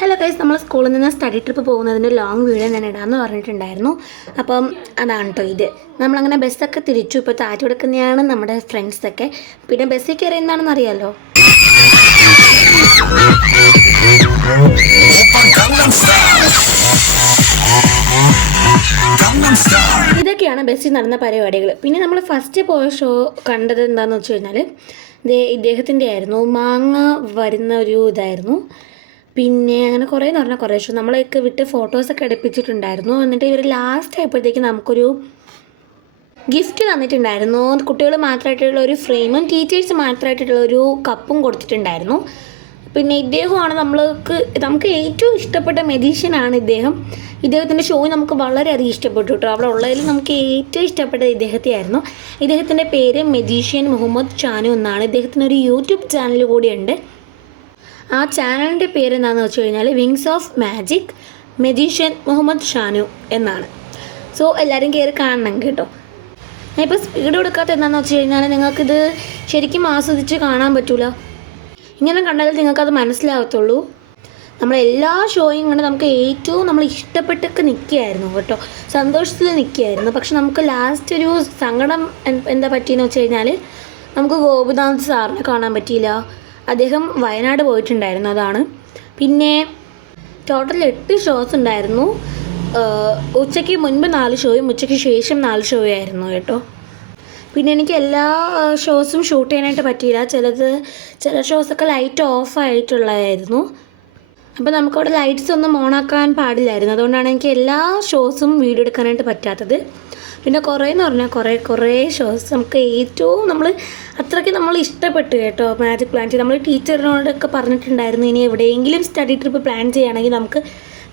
Hello guys, നമ്മൾ സ്കൂളിൽ നിന്ന് സ്റ്റഡി ട്രിപ്പ് പോകുന്നതിൻ്റെ ലോങ് വീഡിയോ ഞാൻ ഇടാമെന്ന് പറഞ്ഞിട്ടുണ്ടായിരുന്നു. അപ്പം അതാണ് കേട്ടോ ഇത്. നമ്മളങ്ങനെ ബസ്സൊക്കെ തിരിച്ചു. ഇപ്പോൾ താറ്റി കൊടുക്കുന്നതാണ് നമ്മുടെ ഫ്രണ്ട്സൊക്കെ. പിന്നെ ബസ്സിൽ കയറി എന്താണെന്ന് അറിയാമല്ലോ. ഇതൊക്കെയാണ് ബസ്സിൽ നടന്ന പരിപാടികൾ. പിന്നെ നമ്മൾ ഫസ്റ്റ് പോയ ഷോ കണ്ടത് എന്താണെന്ന് വെച്ച് കഴിഞ്ഞാൽ ഇദ്ദേഹത്തിൻ്റെ ആയിരുന്നു. മാങ്ങ വരുന്ന ഒരു ഇതായിരുന്നു. പിന്നെ അങ്ങനെ കുറേ എന്ന് പറഞ്ഞാൽ കുറേ ഷോ നമ്മളെയൊക്കെ വിട്ട് ഫോട്ടോസൊക്കെ എടുപ്പിച്ചിട്ടുണ്ടായിരുന്നു. എന്നിട്ട് ഇവർ ലാസ്റ്റ് ആയപ്പോഴത്തേക്ക് നമുക്കൊരു ഗിഫ്റ്റ് തന്നിട്ടുണ്ടായിരുന്നു. കുട്ടികൾ മാത്രമായിട്ടുള്ള ഒരു ഫ്രെയിമും ടീച്ചേഴ്സ് മാത്രമായിട്ടുള്ള ഒരു കപ്പും കൊടുത്തിട്ടുണ്ടായിരുന്നു. പിന്നെ ഇദ്ദേഹമാണ് നമുക്ക് ഏറ്റവും ഇഷ്ടപ്പെട്ട മെജീഷ്യനാണ് ഇദ്ദേഹം. ഇദ്ദേഹത്തിൻ്റെ ഷോ നമുക്ക് വളരെയധികം ഇഷ്ടപ്പെട്ടു കേട്ടോ. അവിടെ ഉള്ളതിൽ നമുക്ക് ഏറ്റവും ഇഷ്ടപ്പെട്ടത് ഇദ്ദേഹത്തെയായിരുന്നു. ഇദ്ദേഹത്തിൻ്റെ പേര് മെജീഷ്യൻ മുഹമ്മദ് ഷാനു എന്നാണ്. ഇദ്ദേഹത്തിനൊരു യൂട്യൂബ് ചാനൽ കൂടിയുണ്ട്. ആ ചാനലിൻ്റെ പേര് എന്താണെന്ന് വെച്ച് കഴിഞ്ഞാൽ wings of magic magician Muhammad Shanu എന്നാണ്. സോ എല്ലാവരും കയറി കാണണം കേട്ടോ. ഞാൻ ഇപ്പോൾ സ്പീഡ് കൊടുക്കാത്ത എന്താണെന്ന് വെച്ച് കഴിഞ്ഞാൽ നിങ്ങൾക്കിത് ശരിക്കും ആസ്വദിച്ച് കാണാൻ പറ്റില്ല. ഇങ്ങനെ കണ്ടാൽ നിങ്ങൾക്കത് മനസ്സിലാകത്തുള്ളൂ. നമ്മളെല്ലാ ഷോയും കണ്ട് നമുക്ക് ഏറ്റവും നമ്മൾ ഇഷ്ടപ്പെട്ടൊക്കെ നിൽക്കുകയായിരുന്നു കേട്ടോ, സന്തോഷത്തിൽ നിൽക്കുകയായിരുന്നു. പക്ഷെ നമുക്ക് ലാസ്റ്റ് ഒരു സങ്കടം എന്താ പറ്റിയെന്ന് വെച്ച് കഴിഞ്ഞാൽ നമുക്ക് ഗോപിനാഥ് സാറിനെ കാണാൻ പറ്റിയില്ല. അദ്ദേഹം വയനാട് പോയിട്ടുണ്ടായിരുന്നു, അതാണ്. പിന്നെ ടോട്ടൽ 8 ഷോസ് ഉണ്ടായിരുന്നു. ഉച്ചയ്ക്ക് മുൻപ് 4 ഷോയും ഉച്ചയ്ക്ക് ശേഷം 4 ഷോയും ആയിരുന്നു കേട്ടോ. പിന്നെ എനിക്ക് എല്ലാ ഷോസും ഷൂട്ട് ചെയ്യാനായിട്ട് പറ്റിയില്ല. ചില ഷോസൊക്കെ ലൈറ്റ് ഓഫ് ആയിട്ടുള്ളതായിരുന്നു. അപ്പോൾ നമുക്കവിടെ ലൈറ്റ്സ് ഒന്നും ഓണാക്കാൻ പാടില്ലായിരുന്നു. അതുകൊണ്ടാണ് എനിക്ക് എല്ലാ ഷോസും വീഡിയോ എടുക്കാനായിട്ട് പറ്റാത്തത്. പിന്നെ കുറേ എന്ന് പറഞ്ഞാൽ കുറേ ഷോസ് നമുക്ക് ഏറ്റവും അത്രയ്ക്ക് നമ്മൾ ഇഷ്ടപ്പെട്ടു കേട്ടോ. മാജിക് പ്ലാന്റ് നമ്മൾ ടീച്ചറിനോടൊക്കെ പറഞ്ഞിട്ടുണ്ടായിരുന്നു, ഇനി എവിടെയെങ്കിലും സ്റ്റഡി ട്രിപ്പ് പ്ലാൻ ചെയ്യുകയാണെങ്കിൽ നമുക്ക്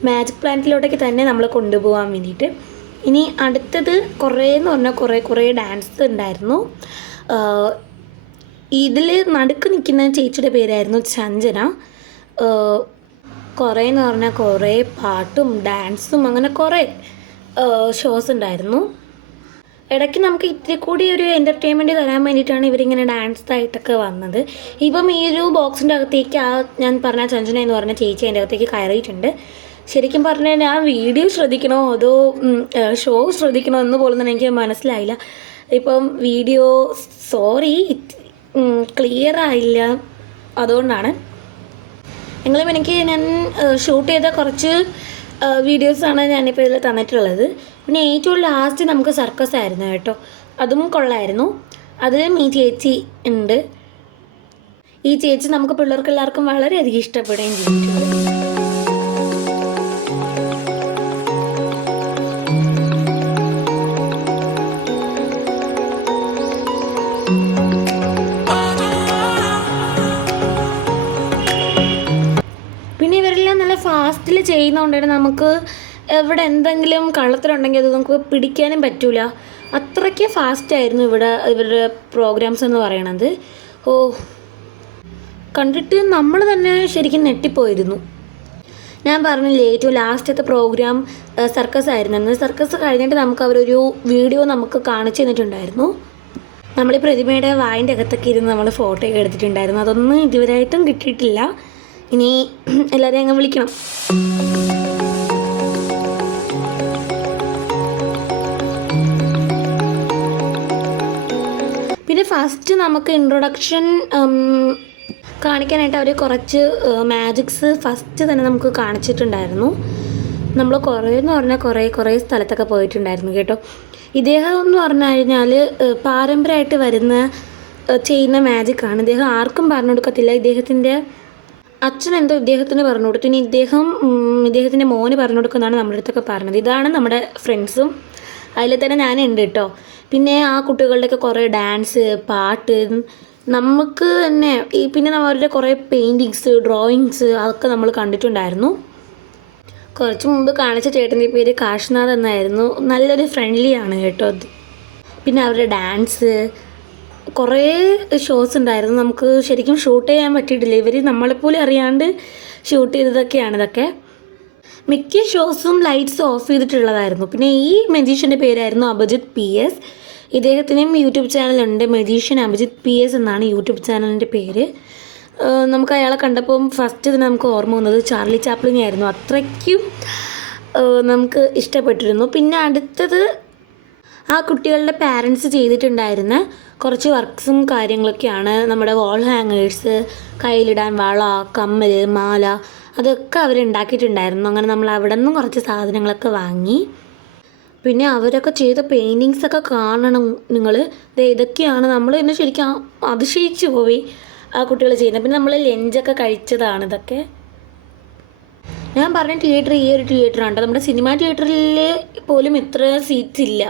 മാജിക് പ്ലാന്റിലോട്ടേക്ക് തന്നെ നമ്മൾ കൊണ്ടുപോകാൻ വേണ്ടിയിട്ട്. ഇനി അടുത്തത് കുറേ എന്ന് പറഞ്ഞാൽ കുറേ ഡാൻസ് ഉണ്ടായിരുന്നു. ഇതിൽ നടുക്ക് നിൽക്കുന്ന ചേച്ചിയുടെ പേരായിരുന്നു ചഞ്ചന. കുറേ എന്ന് പറഞ്ഞാൽ കുറേ പാട്ടും ഡാൻസും അങ്ങനെ കുറേ ഷോസ് ഉണ്ടായിരുന്നു. ഇടയ്ക്ക് നമുക്ക് ഇത്തിരി കൂടി ഒരു എൻ്റർടൈൻമെൻറ്റ് തരാൻ വേണ്ടിയിട്ടാണ് ഇവരിങ്ങനെ ഡാൻസ് ആയിട്ടൊക്കെ വന്നത്. ഇപ്പം ഈ ഒരു ബോക്സിൻ്റെ അകത്തേക്ക് ഞാൻ പറഞ്ഞ ചഞ്ചന എന്ന് പറഞ്ഞ ചേച്ചി അതിൻ്റെ അകത്തേക്ക് കയറിയിട്ടുണ്ട്. ശരിക്കും പറഞ്ഞാൽ ഞാൻ വീഡിയോ ശ്രദ്ധിക്കണോ അതോ ഷോ ശ്രദ്ധിക്കണോ എന്ന് പോലും തന്നെ എനിക്ക് മനസ്സിലായില്ല. ഇപ്പം വീഡിയോ ക്ലിയർ ആയില്ല, അതുകൊണ്ടാണ്. എങ്കിലും ഞാൻ ഷൂട്ട് ചെയ്ത കുറച്ച് വീഡിയോസാണ് ഞാനിപ്പോൾ ഇതിൽ തന്നിട്ടുള്ളത്. പിന്നെ ഏറ്റവും ലാസ്റ്റ് നമുക്ക് സർക്കസ് ആയിരുന്നു കേട്ടോ, അതും കൊള്ളായിരുന്നു. അതിലും ഈ ചേച്ചി ഉണ്ട്. ഈ ചേച്ചി നമുക്ക് പിള്ളേർക്ക് എല്ലാവർക്കും വളരെയധികം ഇഷ്ടപ്പെടുകയും ചെയ്തിട്ടുണ്ട്. പിന്നെ ഇവരെല്ലാം നല്ല ഫാസ്റ്റിൽ ചെയ്യുന്നതുകൊണ്ട് തന്നെ നമുക്ക് എവിടെ എന്തെങ്കിലും കള്ളത്തിലുണ്ടെങ്കിൽ അത് നമുക്ക് പിടിക്കാനും പറ്റില്ല. അത്രയ്ക്ക് ഫാസ്റ്റായിരുന്നു ഇവരുടെ പ്രോഗ്രാംസ് എന്ന് പറയണത്. കണ്ടിട്ട് നമ്മൾ തന്നെ ശരിക്കും ഞെട്ടിപ്പോയിരുന്നു. ഞാൻ പറഞ്ഞില്ലേ ഏറ്റവും ലാസ്റ്റത്തെ പ്രോഗ്രാം സർക്കസ് ആയിരുന്നെന്ന്. സർക്കസ് കഴിഞ്ഞിട്ട് നമുക്ക് അവരൊരു വീഡിയോ നമുക്ക് കാണിച്ചു തന്നിട്ടുണ്ടായിരുന്നു. നമ്മൾ ഈ പ്രതിമയുടെ വായിൻ്റെ അകത്തൊക്കെ ഇരുന്ന് നമ്മൾ ഫോട്ടോയൊക്കെ എടുത്തിട്ടുണ്ടായിരുന്നു. അതൊന്നും ഇതുവരെയായിട്ടും കിട്ടിയിട്ടില്ല. ഇനി എല്ലാവരെയും അങ്ങ് വിളിക്കണം. പിന്നെ ഫസ്റ്റ് നമുക്ക് ഇൻട്രൊഡക്ഷൻ കാണിക്കാനായിട്ട് അവർ കുറച്ച് മാജിക്സ് ഫസ്റ്റ് തന്നെ നമുക്ക് കാണിച്ചിട്ടുണ്ടായിരുന്നു. നമ്മൾ കുറേ എന്ന് പറഞ്ഞാൽ കുറേ സ്ഥലത്തൊക്കെ പോയിട്ടുണ്ടായിരുന്നു കേട്ടോ. ഇദ്ദേഹം എന്ന് പറഞ്ഞു കഴിഞ്ഞാൽ പാരമ്പര്യമായിട്ട് ചെയ്യുന്ന മാജിക്കാണ്. ഇദ്ദേഹം ആർക്കും പറഞ്ഞു കൊടുക്കത്തില്ല. ഇദ്ദേഹത്തിൻ്റെ അച്ഛൻ എന്തോ ഇദ്ദേഹത്തിന് പറഞ്ഞു കൊടുത്തു. ഇനി ഇദ്ദേഹത്തിൻ്റെ മോന് പറഞ്ഞു കൊടുക്കുന്നതാണ് നമ്മുടെ അടുത്തൊക്കെ പറഞ്ഞത്. ഇതാണ് നമ്മുടെ ഫ്രണ്ട്സും, അതിൽ തന്നെ ഞാനുണ്ട് കേട്ടോ. പിന്നെ ആ കുട്ടികളുടെയൊക്കെ കുറേ ഡാൻസ്, പാട്ട്, നമുക്ക് തന്നെ പിന്നെ അവരുടെ കുറേ പെയിൻറ്റിങ്സ്, ഡ്രോയിങ്സ് അതൊക്കെ നമ്മൾ കണ്ടിട്ടുണ്ടായിരുന്നു. കുറച്ച് മുമ്പ് കാണിച്ച ചേട്ടൻ്റെ പേര് കാശ്നാഥ് എന്നായിരുന്നു. നല്ലൊരു ഫ്രണ്ട്ലിയാണ് കേട്ടോ. പിന്നെ അവരുടെ ഡാൻസ്, കുറേ ഷോസ് ഉണ്ടായിരുന്നു. നമുക്ക് ശരിക്കും ഷൂട്ട് ചെയ്യാൻ പറ്റിയിട്ടില്ല. ഇവർ നമ്മളെപ്പോലെ അറിയാണ്ട് ഷൂട്ട് ചെയ്തതൊക്കെയാണ് ഇതൊക്കെ. മിക്ക ഷോസും ലൈറ്റ്സ് ഓഫ് ചെയ്തിട്ടുള്ളതായിരുന്നു. പിന്നെ ഈ മെജീഷ്യൻ്റെ പേരായിരുന്നു അഭിജിത്ത് PS. ഇദ്ദേഹത്തിനും യൂട്യൂബ് ചാനലുണ്ട്. മെജീഷ്യൻ അഭിജിത്ത് PS എന്നാണ് യൂട്യൂബ് ചാനലിൻ്റെ പേര്. നമുക്ക് അയാളെ കണ്ടപ്പം ഫസ്റ്റ് തന്നെ നമുക്ക് ഓർമ്മ വന്നത് ചാർലി ചാപ്ലിനെ ആയിരുന്നു. അത്രയ്ക്കും നമുക്ക് ഇഷ്ടപ്പെട്ടിരുന്നു. പിന്നെ അടുത്തത് ആ കുട്ടികളുടെ പാരൻസ് ചെയ്തിട്ടുണ്ടായിരുന്ന കുറച്ച് വർക്ക്സും കാര്യങ്ങളൊക്കെയാണ്. നമ്മുടെ വാൾ ഹാങ്ങേഴ്സ്, കയ്യിലിടാൻ വള, കമ്മൽ, മാല, അതൊക്കെ അവരുണ്ടാക്കിയിട്ടുണ്ടായിരുന്നു. അങ്ങനെ നമ്മൾ അവിടെ നിന്നും കുറച്ച് സാധനങ്ങളൊക്കെ വാങ്ങി. പിന്നെ അവരൊക്കെ ചെയ്ത പെയിൻറ്റിങ്സൊക്കെ കാണണം നിങ്ങൾ. ഇതൊക്കെയാണ് നമ്മൾ തന്നെ ശരിക്കും അതിശയിച്ചു പോയി ആ കുട്ടികൾ ചെയ്യുന്നത്. പിന്നെ നമ്മൾ ലഞ്ചൊക്കെ കഴിച്ചതാണ് ഇതൊക്കെ. ഞാൻ പറഞ്ഞ തിയേറ്റർ ഈ ഒരു തിയേറ്ററാണ് കേട്ടോ. നമ്മുടെ സിനിമ തിയേറ്ററിൽ പോലും ഇത്ര സീറ്റ്സ് ഇല്ല,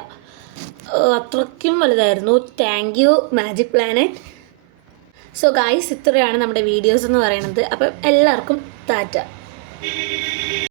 അത്രയ്ക്കും വലുതായിരുന്നു. Thank you magic planet. So guys, ഇത്രയാണ് നമ്മുടെ വീഡിയോസ് എന്ന് പറയുന്നത്. അപ്പം എല്ലാവർക്കും ടാറ്റ.